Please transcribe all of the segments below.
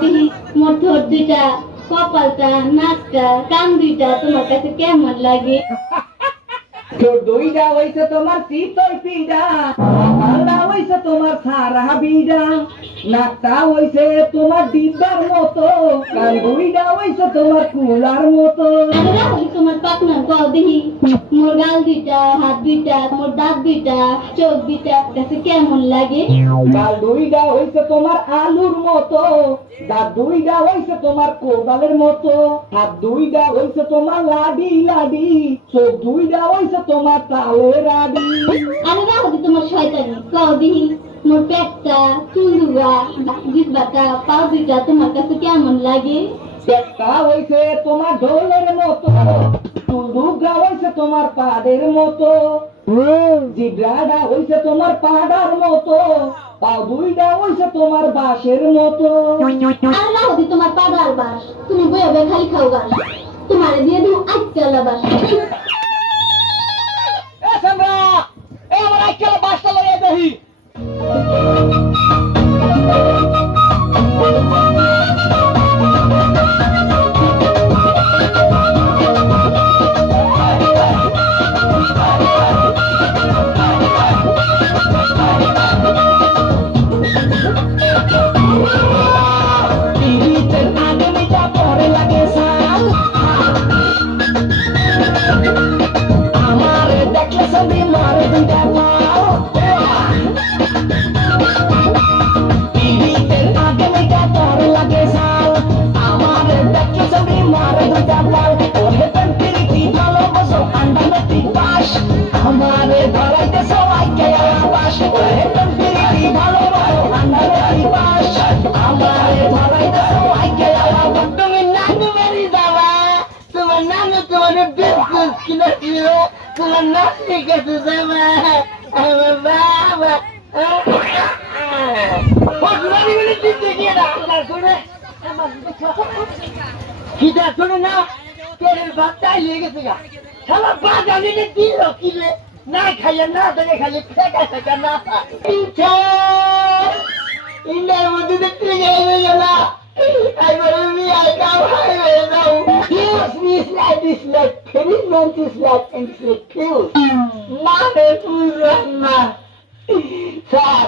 দেখি মোর ঠোঁট দুইটা, কপালটা, নাকটা, কান দুইটা তোমার কাছে কেমন লাগে? তো দুইটা হইছে তোমার চিতই পিডা, কপালটা হইছে তোমার সারা বিডা, নাকটা হইছে তোমার ডিব্বার মতো, কান দুইটা হইছে তোমার কুলার মতো। আরে রাখি তোমার পাকনার কও দেখি মোর গাল দুইটা, হাত দুইটা, মোর দাঁত দুইটা, চোখ দুইটা কাছে কেমন লাগে? গাল দুইটা হইছে তোমার আলুর মতো, দাঁত দুইটা হইছে তোমার কোদালের মতো, হাত দুইটা হইছে তোমার লাডি লাডি, চোখ দুইটা হইছে তোমার তালের আডি। আরে রাখি তোমার শয়তানি কও দেখি মোর পেটটা, চুলুয়া, জিহ্বাটা, পা দুইটা তোমার কাছে কেমন লাগে? পেটটা হইছে তোমার ঢোলের মতো, টুলুগা হইছে তোমার পাড়ের মতো, জিব্রাটা হইছে তোমার পাড়ার মতো, পাও দুইটা হইছে তোমার বাঁশের মতো। আরে রাখি তোমার পাদার বাস, তুমি বইয়া বইয়া খালি খাও গাছ, তোমারে দিয়ে দিও আইতেলা বাস। এ সামরা, এ আমার আইকেল বাসটা লইয়া দেহি। ইন্ডিয়ার মধ্যে দেখতে গেলে গেলা এবারে আমি আইকা ভাই হয়ে যাও। This life is like experiment is like institute. মানে বুঝলাম না স্যার,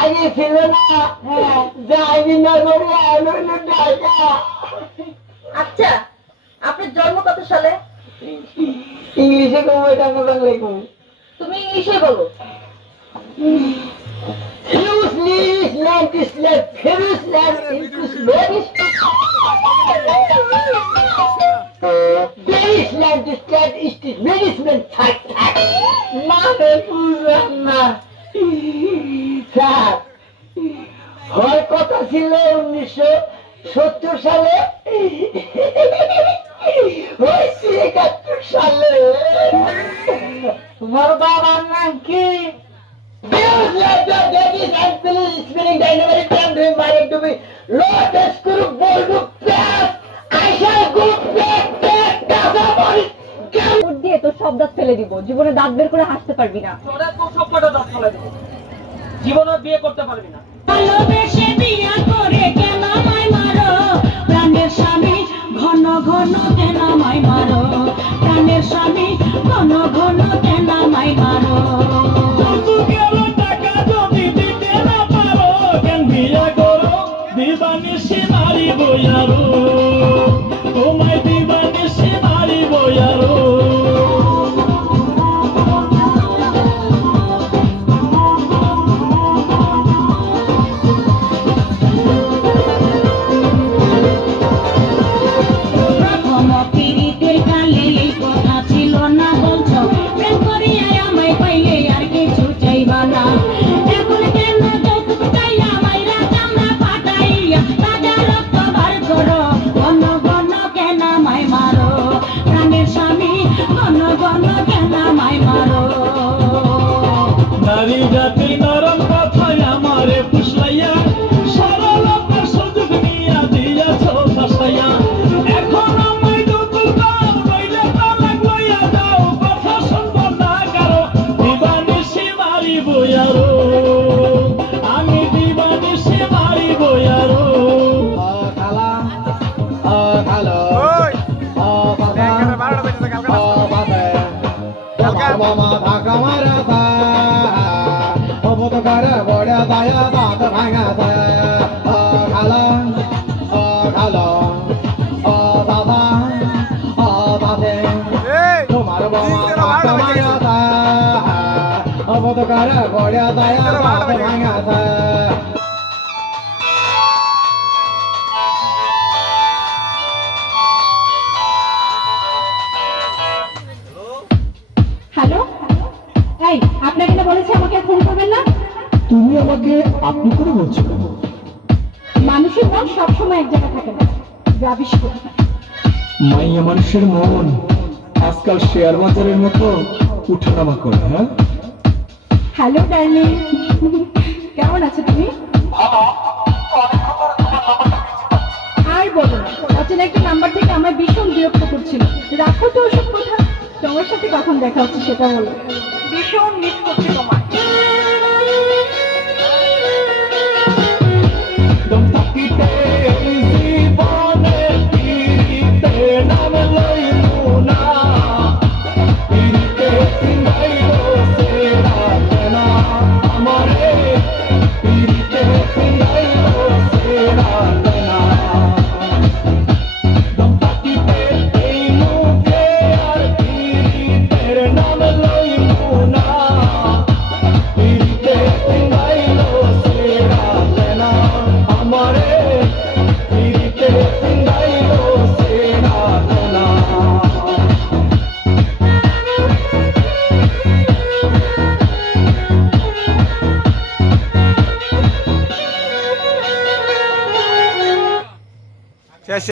আগে ছিল না যাইনি না করে আলো টাকা। আচ্ছা, আপনার জন্ম কত সালে? ইংলিশে কম এটা বাংলায় কম। তুমি ইংলিশে বলো। This land is like Paris land is very Paris land is like is the management type. মানে বুঝলাম না স্যার, হয় কথা ছিল 1970 সালে, হয়েছে 71 সালে। তোমার বাবার নাম কি? Views like the Davis and Phillips spinning dynamic and reminded to be Lord the screw ball to pass. I shall go back, Gaza boys. Vote দিয়ে তোর সব দাঁত ফেলে দিব, জীবনে দাঁত বের করে হাসতে পারবি না। তোরা তো সব কটা দাঁত ফেলে দেবো, জীবনে বিয়ে করতে পারবি না। ভালোবেসে বিয়া করে কেন আমায় মারো, প্রাণের স্বামী ঘন ঘন কেন আমায় মারো, প্রাণের স্বামী ঘন ঘন কেন আমায় মারো। টাকা যদি দিতে না পারো, কেন বিয়া করো, দিবানিসি মারিব আরো, তোমায় দিবানিসি মারিব আরো। কারা গড়া দায়া বাপ ভাঙা হ্যালো, এই আপনাকে না বলেছে আমাকে ফোন করবেন না? তুমি আমাকে আপনি করে বলছো কেন? মানুষের মন সবসময় এক জায়গায় থাকে না, রাবিশ করে। মাইয়া মানুষের মন আজকাল শেয়ার বাজারের মতো উঠানামা করে। হ্যাঁ, হ্যালো ডার্লিং, কেমন আছো তুমি? আর বলো না, অচেনা একটা নাম্বার থেকে আমার ভীষণ বিরক্ত করছিল। রাখো তো ওসব কথা, তোমার সাথে কখন দেখা হচ্ছে সেটা বলো। ভীষণ মিস করছি তোমার। দম থাকিতে এই জীবনে পিরিতে নাম লইমু না, পিরিতে পিন্দাইল সেরা কেনা আমারে, পিরিতে পিন্দাইল সেরা কেনা। দম থাকিতে এই মুখে আর পিরিতের নাম লইমু না,